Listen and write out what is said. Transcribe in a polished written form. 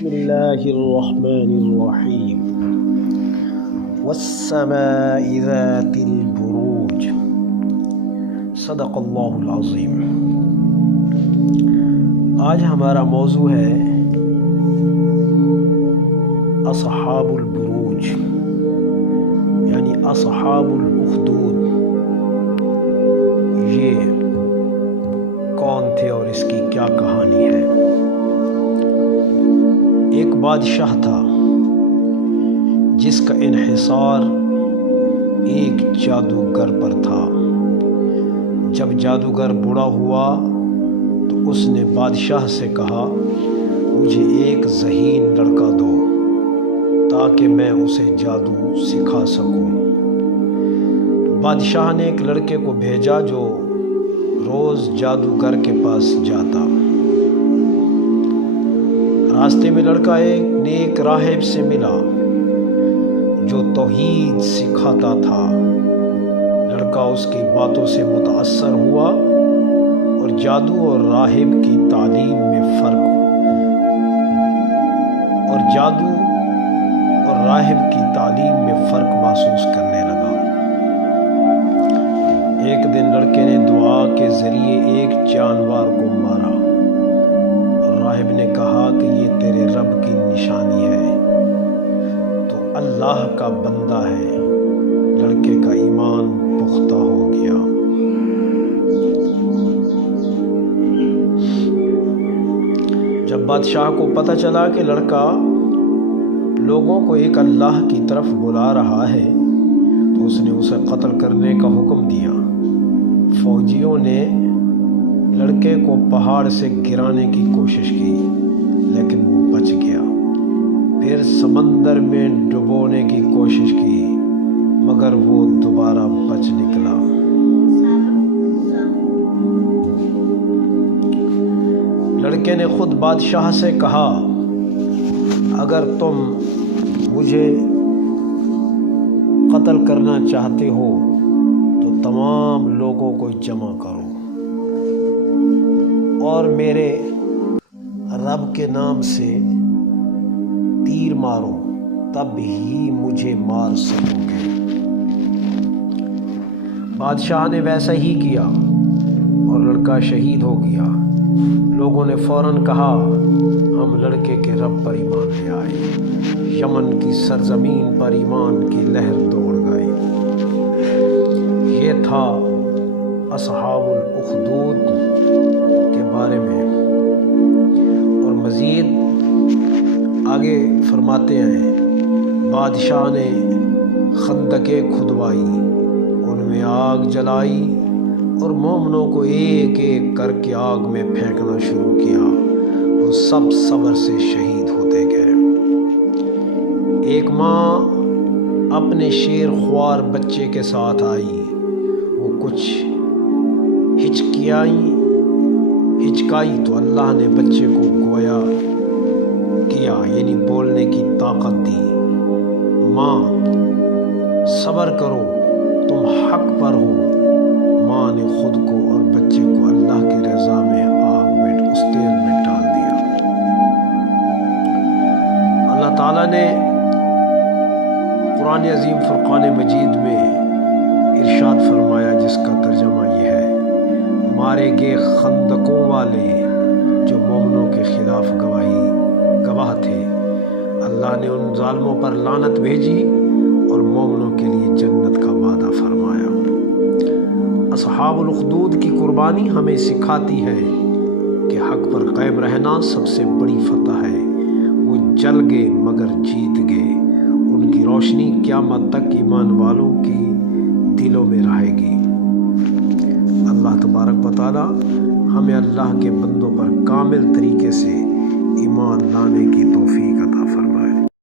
بسم اللہ الرحمن الرحیم والسماء ذات البروج صدق اللہ العظیم۔ آج ہمارا موضوع ہے اصحاب البروج یعنی اصحاب الاخدود۔ یہ کون تھے اور اس کی کیا کہانی ہے؟ ایک بادشاہ تھا جس کا انحصار ایک جادوگر پر تھا۔ جب جادوگر بوڑھا ہوا تو اس نے بادشاہ سے کہا، مجھے ایک ذہین لڑکا دو تاکہ میں اسے جادو سکھا سکوں۔ بادشاہ نے ایک لڑکے کو بھیجا جو روز جادوگر کے پاس جاتا۔ راستے میں لڑکا ایک نیک راہب سے ملا جو توحید سکھاتا تھا۔ لڑکا اس کی باتوں سے متاثر ہوا اور جادو اور راہب کی تعلیم میں فرق محسوس کرنے لگا۔ ایک دن لڑکے نے دعا کے ذریعے ایک جانور کو مارا اور راہب نے کہا کہ یہ تیرے رب کی نشانی ہے، تو اللہ کا بندہ ہے۔ لڑکے کا ایمان پختہ ہو گیا۔ جب بادشاہ کو پتہ چلا کہ لڑکا لوگوں کو ایک اللہ کی طرف بلا رہا ہے تو اس نے اسے قتل کرنے کا حکم دیا۔ فوجیوں نے لڑکے کو پہاڑ سے گرانے کی کوشش کی لیکن وہ بچ گیا۔ پھر سمندر میں ڈبونے کی کوشش کی مگر وہ دوبارہ بچ نکلا۔ لڑکے نے خود بادشاہ سے کہا، اگر تم مجھے قتل کرنا چاہتے ہو تو تمام لوگوں کو جمع کرو اور میرے رب کے نام سے تیر مارو، تب ہی مجھے مار سکو گے۔ بادشاہ نے ویسا ہی کیا اور لڑکا شہید ہو گیا۔ لوگوں نے فوراً کہا، ہم لڑکے کے رب پر ایمان لے آئے۔ یمن کی سرزمین پر ایمان کی لہر دوڑ گئی۔ یہ تھا اصحاب الاخدود کے بارے میں۔ اور مزید آگے فرماتے ہیں، بادشاہ نے خندقیں کھدوائی، ان میں آگ جلائی اور مومنوں کو ایک ایک کر کے آگ میں پھینکنا شروع کیا۔ وہ سب صبر سے شہید ہوتے گئے۔ ایک ماں اپنے شیر خوار بچے کے ساتھ آئی۔ وہ کچھ ہچکائی تو اللہ نے بچے کو گویا کیا، یعنی بولنے کی طاقت دی۔ ماں صبر کرو، تم حق پر ہو۔ ماں نے خود کو اور بچے کو اللہ کی رضا میں آگ میں اس تیل میں ڈال دیا۔ اللہ تعالیٰ نے قرآن عظیم فرقان مجید میں ارشاد فرمایا، جس کا ترجمہ یہ ہے، مارے گئے خندقوں والے جو مومنوں کے خلاف گواہ تھے۔ اللہ نے ان ظالموں پر لعنت بھیجی اور مومنوں کے لیے جنت کا وعدہ فرمایا۔ اصحاب الاخدود کی قربانی ہمیں سکھاتی ہے کہ حق پر قائم رہنا سب سے بڑی فتح ہے۔ وہ جل گئے مگر جیت گئے۔ ان کی روشنی قیامت تک ایمان والوں کی دلوں میں رہے گی۔ اللہ تبارک و تعالی ہمیں اللہ کے بندوں پر کامل طریقے سے ایمان لانے کی توفیق عطا فرمائے۔